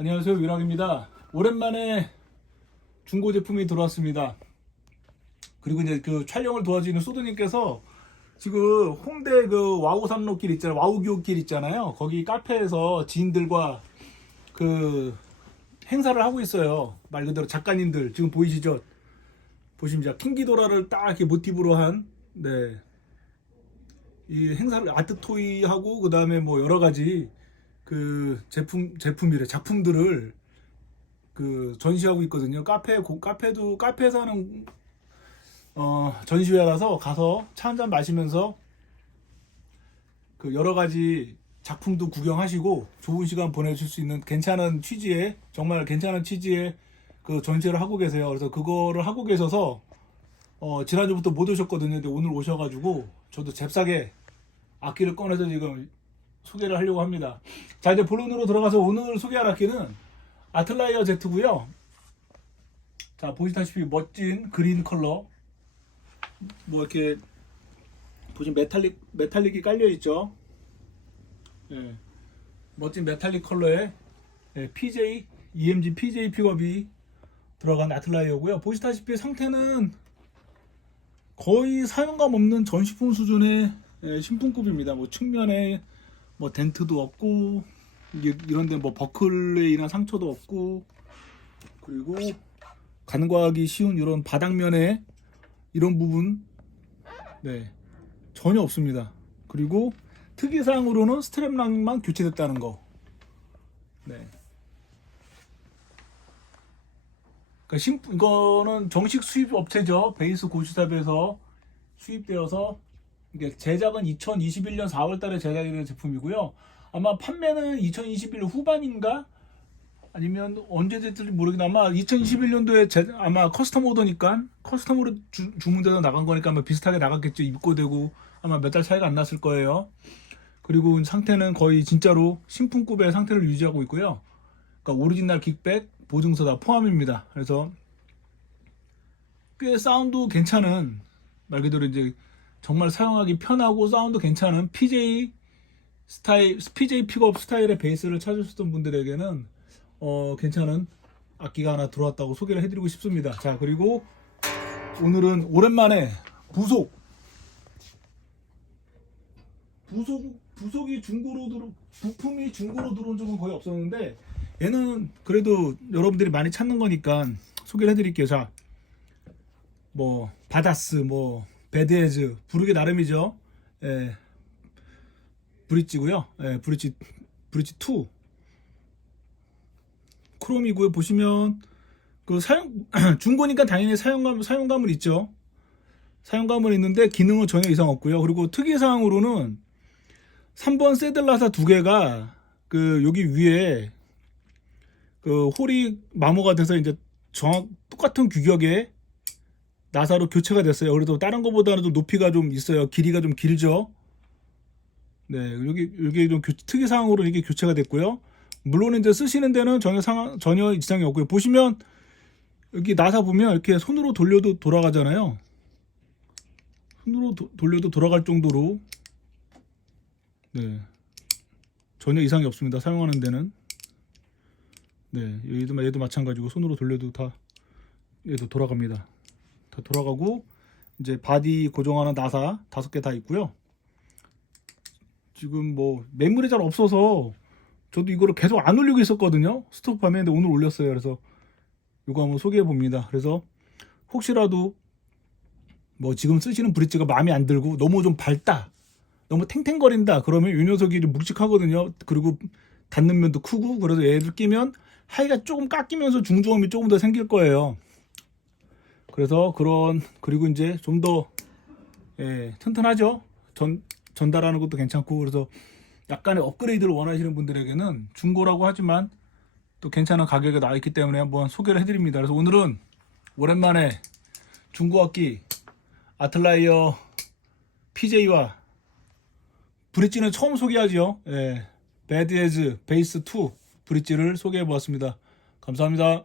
안녕하세요 유랑입니다. 오랜만에 중고 제품이 들어왔습니다. 그리고 이제 그 촬영을 도와주는 소드님께서 지금 홍대 그 와우 삼로길 있잖아요. 와우교길 있잖아요. 거기 카페에서 지인들과 그 행사를 하고 있어요. 말 그대로 작가님들 지금 보이시죠? 자 킹기도라를 딱 이렇게 모티브로 한 네. 이 행사를 아트 토이하고 그 다음에 뭐 여러 가지 그 제품 제품이래 작품들을 그 전시하고 있거든요. 카페 고, 카페도 카페에서 하는 어 전시회라서 가서 차 한 잔 마시면서 그 여러 가지 작품도 구경하시고 좋은 시간 보내실 수 있는 괜찮은 취지의 정말 괜찮은 취지의 그 전시를 하고 계세요. 그래서 그거를 하고 계셔서 어 지난주부터 못 오셨거든요. 근데 오늘 오셔가지고 저도 잽싸게 악기를 꺼내서 지금 소개를 하려고 합니다. 자 이제 본론으로 들어가서 오늘 소개할 악기는 아틀라이어 Z고요. 자 보시다시피 멋진 그린 컬러 뭐 이렇게 보시면 메탈릭 메탈릭이 깔려 있죠. 예. 멋진 메탈릭 컬러의 예, PJ EMG PJ 픽업이 들어간 아틀라이어고요. 보시다시피 상태는 거의 사용감 없는 전시품 수준의 예, 신품급입니다. 뭐 측면에 뭐 덴트도 없고 이런데 뭐 버클에 인한 상처도 없고 그리고 간과하기 쉬운 이런 바닥면에 이런 부분 네 전혀 없습니다. 그리고 특이사항으로는 스트랩랑만 교체됐다는 거. 네. 그러니까 신 이거는 정식 수입 업체죠. 베이스 고시샵에서 수입되어서 이게 제작은 2021년 4월달에 제작이 된 제품이고요. 아마 판매는 2021년 후반인가 아니면 언제 됐을지 모르겠는데 아마 2021년도에 제, 아마 커스텀 오더니까 커스텀으로 주, 주문돼서 나간 거니까 아마 비슷하게 나갔겠죠. 입고되고 아마 몇 달 차이가 안 났을 거예요. 그리고 상태는 거의 진짜로 신품급의 상태를 유지하고 있고요. 그러니까 오리지널 킥백 보증서 다 포함입니다. 그래서 꽤 사운드 괜찮은 말 그대로 이제 정말 사용하기 편하고 사운드 괜찮은 PJ 스타일, PJ 픽업 스타일의 베이스를 찾으셨던 분들에게는 어, 괜찮은 악기가 하나 들어왔다고 소개를 해드리고 싶습니다. 자, 그리고 오늘은 오랜만에 부속 부속 부속이 중고로 들어 부품이 중고로 들어온 적은 거의 없었는데 얘는 그래도 여러분들이 많이 찾는 거니까 소개를 해드릴게요. 자, 뭐 바다스, 뭐 배드에즈 부르기 나름이죠. 예, 브릿지고요. 예, 브릿지 브릿지 2 크롬이고요. 보시면 그 사용 중고니까 당연히 사용감 사용감은 있죠. 사용감은 있는데 기능은 전혀 이상 없고요. 그리고 특이 사항으로는 3번 세들라사 두 개가 그 여기 위에 그 홀이 마모가 돼서 이제 정확 똑같은 규격의 나사로 교체가 됐어요. 그래도 다른 것보다는 좀 높이가 좀 있어요. 길이가 좀 길죠. 네, 여기 여기 좀 교- 특이 사항으로 이게 교체가 됐고요. 물론 이제 쓰시는 데는 전혀 상황 전혀 이상이 없고요. 보시면 여기 나사 보면 이렇게 손으로 돌려도 돌아가잖아요. 손으로 도- 돌려도 돌아갈 정도로 네 전혀 이상이 없습니다. 사용하는 데는 네 얘도 얘도 마찬가지고 손으로 돌려도 다 얘도 돌아갑니다. 다 돌아가고 이제 바디 고정하는 나사 다섯 개 다 있고요. 지금 뭐 매물이 잘 없어서 저도 이거를 계속 안 올리고 있었거든요. 스톱하면 근데 오늘 올렸어요. 그래서 이거 한번 소개해 봅니다. 그래서 혹시라도 뭐 지금 쓰시는 브릿지가 마음에 안 들고 너무 좀 밝다, 너무 탱탱거린다 그러면 이 녀석이 좀 묵직하거든요. 그리고 닿는 면도 크고 그래서 얘를 끼면 하이가 조금 깎이면서 중저음이 조금 더 생길 거예요. 그래서 그런 그리고 이제 좀 더 예, 튼튼하죠. 전 전달하는 것도 괜찮고 그래서 약간의 업그레이드를 원하시는 분들에게는 중고라고 하지만 또 괜찮은 가격에 나와 있기 때문에 한번 소개를 해드립니다. 그래서 오늘은 오랜만에 중고 악기 아틀라이어 PJ와 브릿지는 처음 소개하죠. 예, 배드에즈 베이스 2 브릿지를 소개해 보았습니다. 감사합니다.